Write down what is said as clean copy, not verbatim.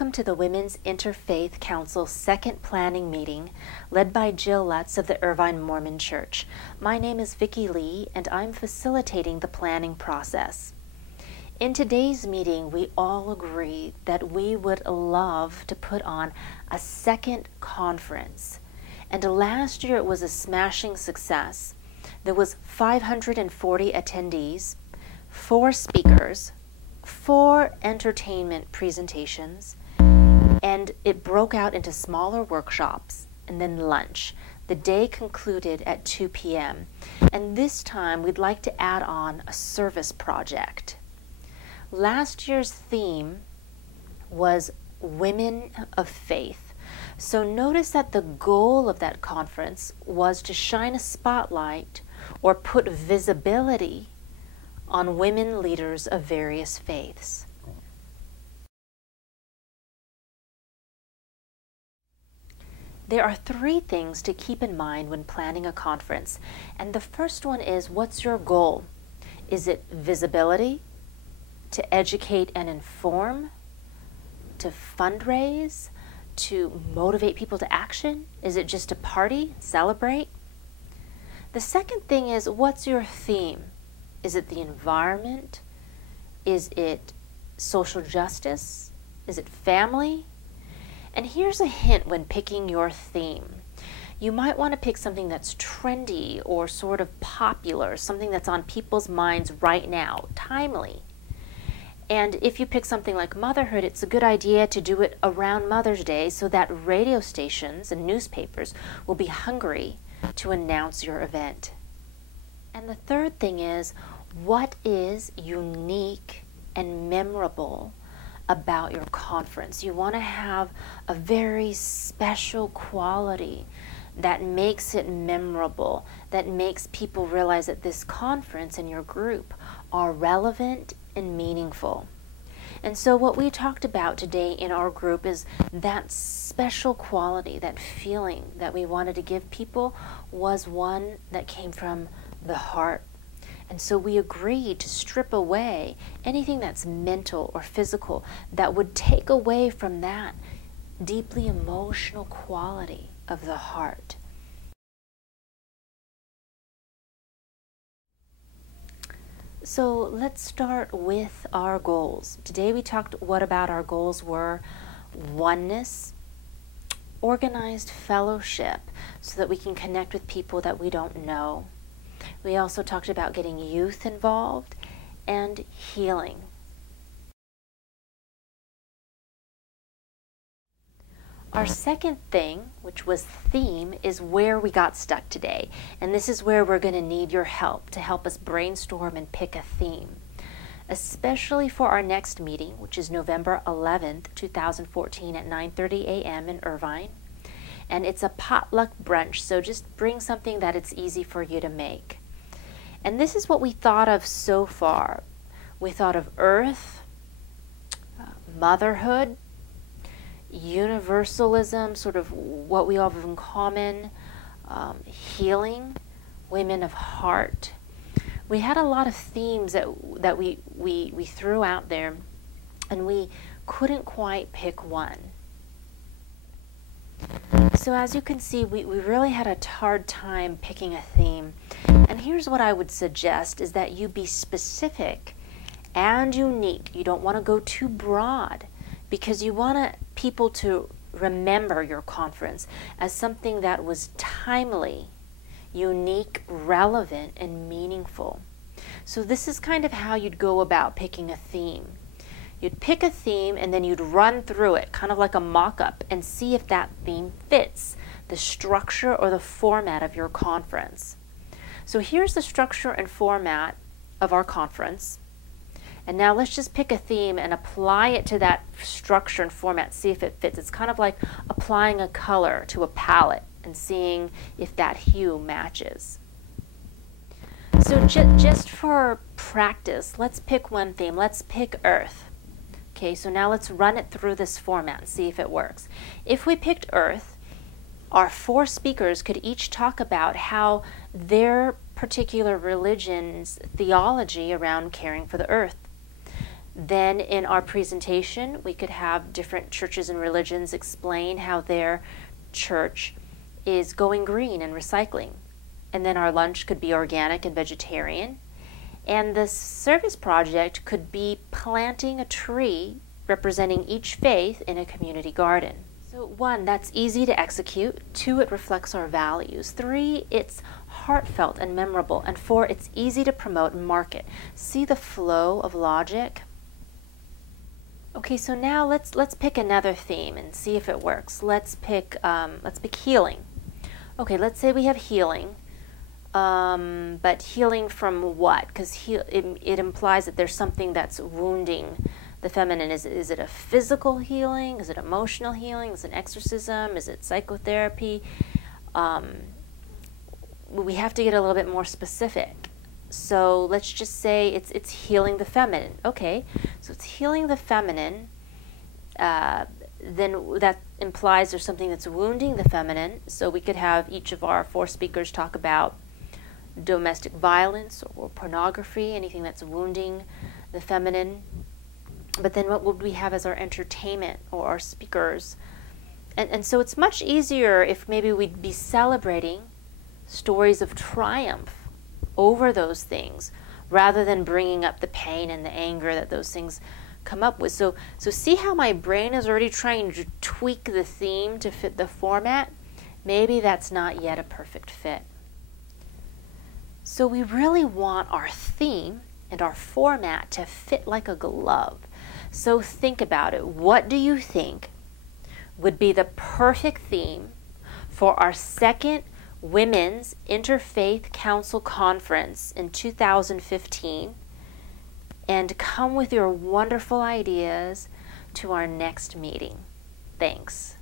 Welcome to the Women's Interfaith Council's second planning meeting, led by Jill Lutz of the Irvine Mormon Church. My name is Vicky Lee, and I'm facilitating the planning process. In today's meeting, we all agree that we would love to put on a second conference. And last year it was a smashing success. There was 540 attendees, 4 speakers, 4 entertainment presentations, and it broke out into smaller workshops and then lunch. The day concluded at 2 p.m. And this time we'd like to add on a service project. Last year's theme was Women of Faith. So notice that the goal of that conference was to shine a spotlight or put visibility on women leaders of various faiths. There are 3 things to keep in mind when planning a conference, and the first one is, what's your goal? Is it visibility, to educate and inform, to fundraise, to motivate people to action? Is it just to party, celebrate? The second thing is, what's your theme? Is it the environment? Is it social justice? Is it family? And here's a hint when picking your theme. You might want to pick something that's trendy or sort of popular, something that's on people's minds right now, timely. And if you pick something like motherhood, it's a good idea to do it around Mother's Day so that radio stations and newspapers will be hungry to announce your event. And the third thing is, what is unique and memorable about your conference? You want to have a very special quality that makes it memorable, that makes people realize that this conference and your group are relevant and meaningful. And so what we talked about today in our group is that special quality, that feeling that we wanted to give people was one that came from the heart. And so we agreed to strip away anything that's mental or physical that would take away from that deeply emotional quality of the heart. So let's start with our goals. Today we talked what about our goals were: oneness, organized fellowship so that we can connect with people that we don't know. We also talked about getting youth involved and healing. Our second thing, which was theme, is where we got stuck today. And this is where we're going to need your help to help us brainstorm and pick a theme, especially for our next meeting, which is November 11th, 2014 at 9:30 a.m. in Irvine. And it's a potluck brunch, so just bring something that it's easy for you to make. And this is what we thought of so far. We thought of earth, motherhood, universalism, sort of what we all have in common, healing, women of heart. We had a lot of themes that we threw out there, and we couldn't quite pick one. So as you can see, we really had a hard time picking a theme. And here's what I would suggest is that you be specific and unique. You don't want to go too broad because you want people to remember your conference as something that was timely, unique, relevant, and meaningful. So this is kind of how you'd go about picking a theme. You'd pick a theme and then you'd run through it, kind of like a mock-up, and see if that theme fits the structure or the format of your conference. So here's the structure and format of our conference. And now let's just pick a theme and apply it to that structure and format, see if it fits. It's kind of like applying a color to a palette and seeing if that hue matches. So just for practice, let's pick one theme. Let's pick earth. Okay, so now let's run it through this format and see if it works. If we picked earth, our 4 speakers could each talk about how their particular religion's theology around caring for the earth. Then in our presentation, we could have different churches and religions explain how their church is going green and recycling. And then our lunch could be organic and vegetarian. And the service project could be planting a tree representing each faith in a community garden. So 1, that's easy to execute. 2, it reflects our values. 3, it's heartfelt and memorable. And 4, it's easy to promote and market. See the flow of logic? Okay, so now let's pick another theme and see if it works. Let's pick healing. Okay, let's say we have healing, but healing from what? Because it implies that there's something that's wounding the feminine. Is it a physical healing? Is it emotional healing? Is it an exorcism? Is it psychotherapy? We have to get a little bit more specific. So let's just say it's healing the feminine. Okay, so it's healing the feminine. Then that implies there's something that's wounding the feminine. So we could have each of our 4 speakers talk about domestic violence or pornography, anything that's wounding the feminine. But then what would we have as our entertainment or our speakers? And so it's much easier if maybe we'd be celebrating stories of triumph over those things rather than bringing up the pain and the anger that those things come up with. So see how my brain is already trying to tweak the theme to fit the format? Maybe that's not yet a perfect fit. So we really want our theme and our format to fit like a glove. So think about it. What do you think would be the perfect theme for our second Women's Interfaith Council Conference in 2015? And come with your wonderful ideas to our next meeting. Thanks.